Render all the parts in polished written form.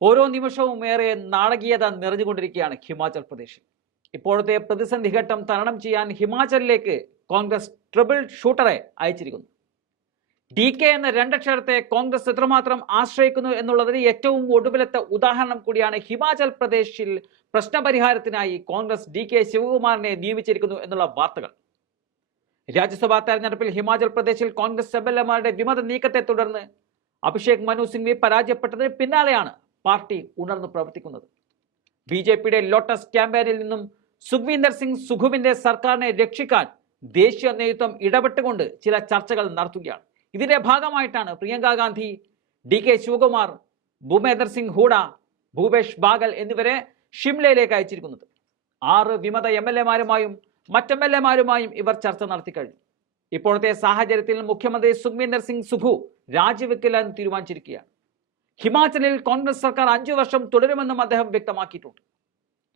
ഓരോ നിമിഷവും ഏറെ നാടകീയത നിറഞ്ഞുകൊണ്ടിരിക്കുകയാണ് ഹിമാചൽ പ്രദേശിൽ. ഇപ്പോഴത്തെ പ്രതിസന്ധി ഘട്ടം തരണം ചെയ്യാൻ ഹിമാചലിലേക്ക് കോൺഗ്രസ് ട്രിപ്പിൾ ഷൂട്ടറെ അയച്ചിരിക്കുന്നു. DK എന്ന രണ്ടക്ഷരത്തെ കോൺഗ്രസ് എത്രമാത്രം ആശ്രയിക്കുന്നു എന്നുള്ളതിന് ഏറ്റവും ഒടുവിലത്തെ ഉദാഹരണം കൂടിയാണ് ഹിമാചൽ പ്രദേശിൽ പ്രശ്നപരിഹാരത്തിനായി കോൺഗ്രസ് DK ശിവകുമാറിനെ നിയമിച്ചിരിക്കുന്നു എന്നുള്ള വാർത്തകൾ. രാജ്യസഭാ തെരഞ്ഞെടുപ്പിൽ ഹിമാചൽ പ്രദേശിൽ കോൺഗ്രസ് MLA-മാരുടെ വിമത നീക്കത്തെ തുടർന്ന് അഭിഷേക് മനു സിംഗ്വി പരാജയപ്പെട്ടതിന് പിന്നാലെയാണ് പാർട്ടി ഉണർന്നു പ്രവർത്തിക്കുന്നത്. BJPയുടെ ലോട്ടസ് ക്യാമ്പയിനിൽ നിന്നും സുഖ്വീന്ദർ സിംഗ് സുഖുവിന്റെ സർക്കാരിനെ രക്ഷിക്കാൻ ദേശീയ നേതൃത്വം ഇടപെട്ടുകൊണ്ട് ചില ചർച്ചകൾ നടത്തുകയാണ്. ഇതിന്റെ ഭാഗമായിട്ടാണ് പ്രിയങ്ക ഗാന്ധി, DK ശിവകുമാർ, ഭൂപേന്ദർ സിംഗ് ഹൂഡ, ഭൂപേഷ് ബാഗൽ എന്നിവരെ ഷിംലയിലേക്ക് അയച്ചിരിക്കുന്നത്. 6 വിമത MLA-മാരുമായും മറ്റ് MLA-മാരുമായും ഇവർ ചർച്ച നടത്തി കഴിഞ്ഞു. ഇപ്പോഴത്തെ സാഹചര്യത്തിൽ മുഖ്യമന്ത്രി സുഖ്വീന്ദർ സിംഗ് സുഖു രാജിവെക്കില്ലെന്ന് തീരുമാനിച്ചിരിക്കുകയാണ്. ഹിമാചലിൽ കോൺഗ്രസ് സർക്കാർ 5 വർഷം തുടരുമെന്നും അദ്ദേഹം വ്യക്തമാക്കിയിട്ടുണ്ട്.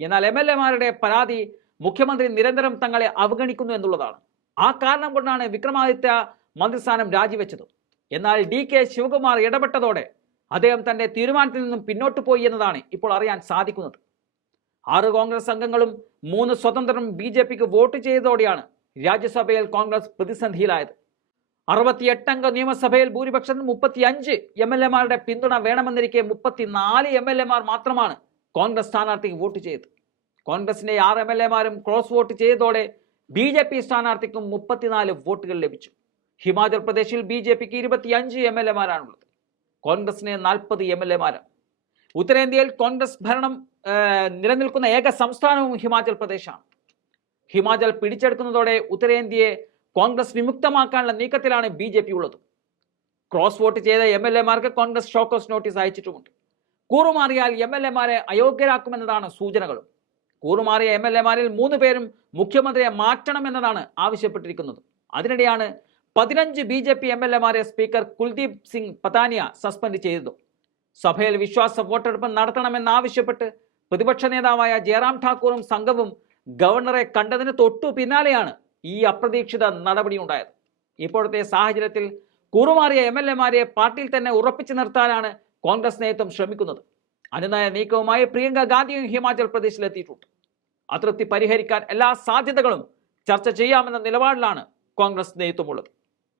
എന്നാൽ MLA-മാരുടെ പരാതി മുഖ്യമന്ത്രി നിരന്തരം തങ്ങളെ അവഗണിക്കുന്നു എന്നുള്ളതാണ്. ആ കാരണം കൊണ്ടാണ് വിക്രമാദിത്യ മന്ത്രിസ്ഥാനം രാജിവെച്ചത്. എന്നാൽ DK ശിവകുമാർ ഇടപെട്ടതോടെ അദ്ദേഹം തന്റെ തീരുമാനത്തിൽ നിന്നും പിന്നോട്ട് പോയി എന്നതാണ് ഇപ്പോൾ അറിയാൻ സാധിക്കുന്നത്. 6 കോൺഗ്രസ് അംഗങ്ങളും 3 സ്വതന്ത്രരും BJPക്ക് വോട്ട് ചെയ്തതോടെയാണ് രാജ്യസഭയിൽ കോൺഗ്രസ് പ്രതിസന്ധിയിലായത്. 68 അംഗ നിയമസഭയിൽ ഭൂരിപക്ഷം 35 MLA-മാരുടെ പിന്തുണ വേണമെന്നിരിക്കെ 34 MLA-മാർ മാത്രമാണ് കോൺഗ്രസ് സ്ഥാനാർത്ഥിക്ക് വോട്ട് ചെയ്തത്. കോൺഗ്രസിന്റെ 6 MLA-മാരും ക്രോസ് വോട്ട് ചെയ്തതോടെ BJP സ്ഥാനാർത്ഥിക്കും 34 വോട്ടുകൾ ലഭിച്ചു. ഹിമാചൽ പ്രദേശിൽ BJPക്ക് 25 MLA-മാരാണുള്ളത്. കോൺഗ്രസിന് 40 MLA-മാരാണ്. ഉത്തരേന്ത്യയിൽ കോൺഗ്രസ് ഭരണം നിലനിൽക്കുന്ന ഏക സംസ്ഥാനവും ഹിമാചൽ പ്രദേശാണ്. ഹിമാചൽ പിടിച്ചെടുക്കുന്നതോടെ ഉത്തരേന്ത്യയെ കോൺഗ്രസ് വിമുക്തമാക്കാനുള്ള നീക്കത്തിലാണ് BJP ഉള്ളത്. ക്രോസ് വോട്ട് ചെയ്ത MLA-മാർക്ക് കോൺഗ്രസ് ഷോക്കോസ് നോട്ടീസ് അയച്ചിട്ടുമുണ്ട്. കൂറുമാറിയാൽ MLA-മാരെ അയോഗ്യരാക്കുമെന്നതാണ് സൂചനകളും. കൂറുമാറിയ MLA-മാരിൽ 3 പേരും മുഖ്യമന്ത്രിയെ മാറ്റണമെന്നതാണ് ആവശ്യപ്പെട്ടിരിക്കുന്നത്. അതിനിടെയാണ് 15 BJP MLA-മാരെ സ്പീക്കർ കുൽദീപ് സിംഗ് പതാനിയ സസ്പെൻഡ് ചെയ്തത്. സഭയിൽ വിശ്വാസ വോട്ടെടുപ്പ് നടത്തണമെന്നാവശ്യപ്പെട്ട് പ്രതിപക്ഷ നേതാവായ ജയറാം ഠാക്കൂറും സംഘവും ഗവർണറെ കണ്ടതിന് തൊട്ടു പിന്നാലെയാണ് ഈ അപ്രതീക്ഷിത നടപടി ഉണ്ടായത്. ഇപ്പോഴത്തെ സാഹചര്യത്തിൽ കൂറുമാറിയ MLA-മാരെ പാർട്ടിയിൽ തന്നെ ഉറപ്പിച്ചു നിർത്താനാണ് കോൺഗ്രസ് നേതൃത്വം ശ്രമിക്കുന്നത്. അനുനയ നീക്കവുമായി പ്രിയങ്ക ഗാന്ധിയും ഹിമാചൽ പ്രദേശിലെത്തിയിട്ടുണ്ട്. അതൃപ്തി പരിഹരിക്കാൻ എല്ലാ സാധ്യതകളും ചർച്ച ചെയ്യാമെന്ന നിലപാടിലാണ് കോൺഗ്രസ് നേതൃത്വമുള്ളത്.